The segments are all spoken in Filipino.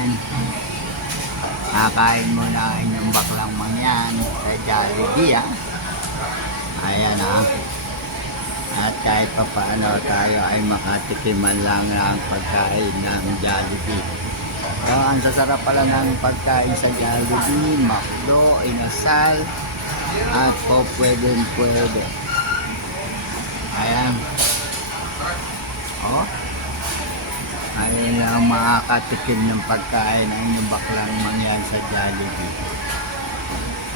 Ayan. Nakain mo na inyong baklang mangyan sa Jollibee, ah. Ayan, ah. At kahit pa paano tayo ay makatikiman lang ng pagkain ng Jollibee. So, ang sasarap pala ng pagkain sa Jollibee, McDo, inasal, at po pwede. Ayan. Oh. Ayun lang makakatikim ng pagkain ng inyong baklang mangyan sa Jollibee.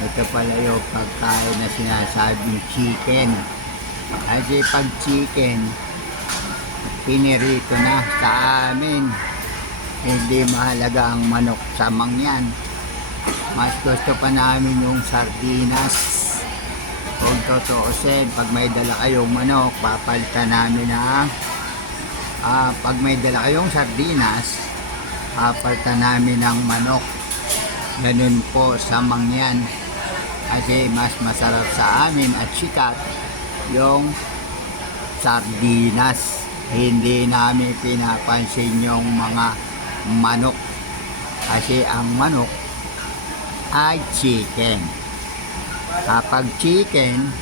Ito pala yung pagkain na sinasabing chicken. Kasi pag chicken, pinirito na sa amin. Hindi mahalaga ang manok sa mangyan. Mas gusto pa namin yung sardinas. Kung totoosin, pag may dala kayong manok, papalitan namin na pag may dala kayong sardinas, papalitan namin ng manok. Ganun po sa mangyan. Kasi mas masarap sa amin at sikat yung sardinas. Hindi namin pinapansin yung mga manok. Kasi ang manok ay chicken. Kapag chicken,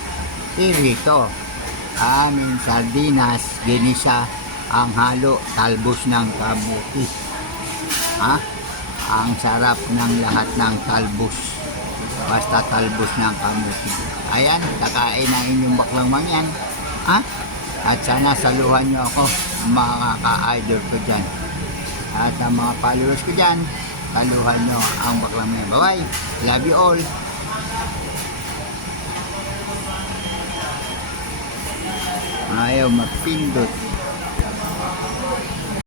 irito. Aming sardinas, ginisa ang halo, talbos ng kamuti. Ha? Ang sarap ng lahat ng talbos. Basta talbos ng kamuti. Ayan, kakain na inyong baklang mangyan. Ha? At sana saluhan nyo ako, mga ka-idol ko dyan. At ang mga followers ko dyan, saluhan nyo ang baklang mangyan. Bye-bye. Love you all. Ayaw mapindot.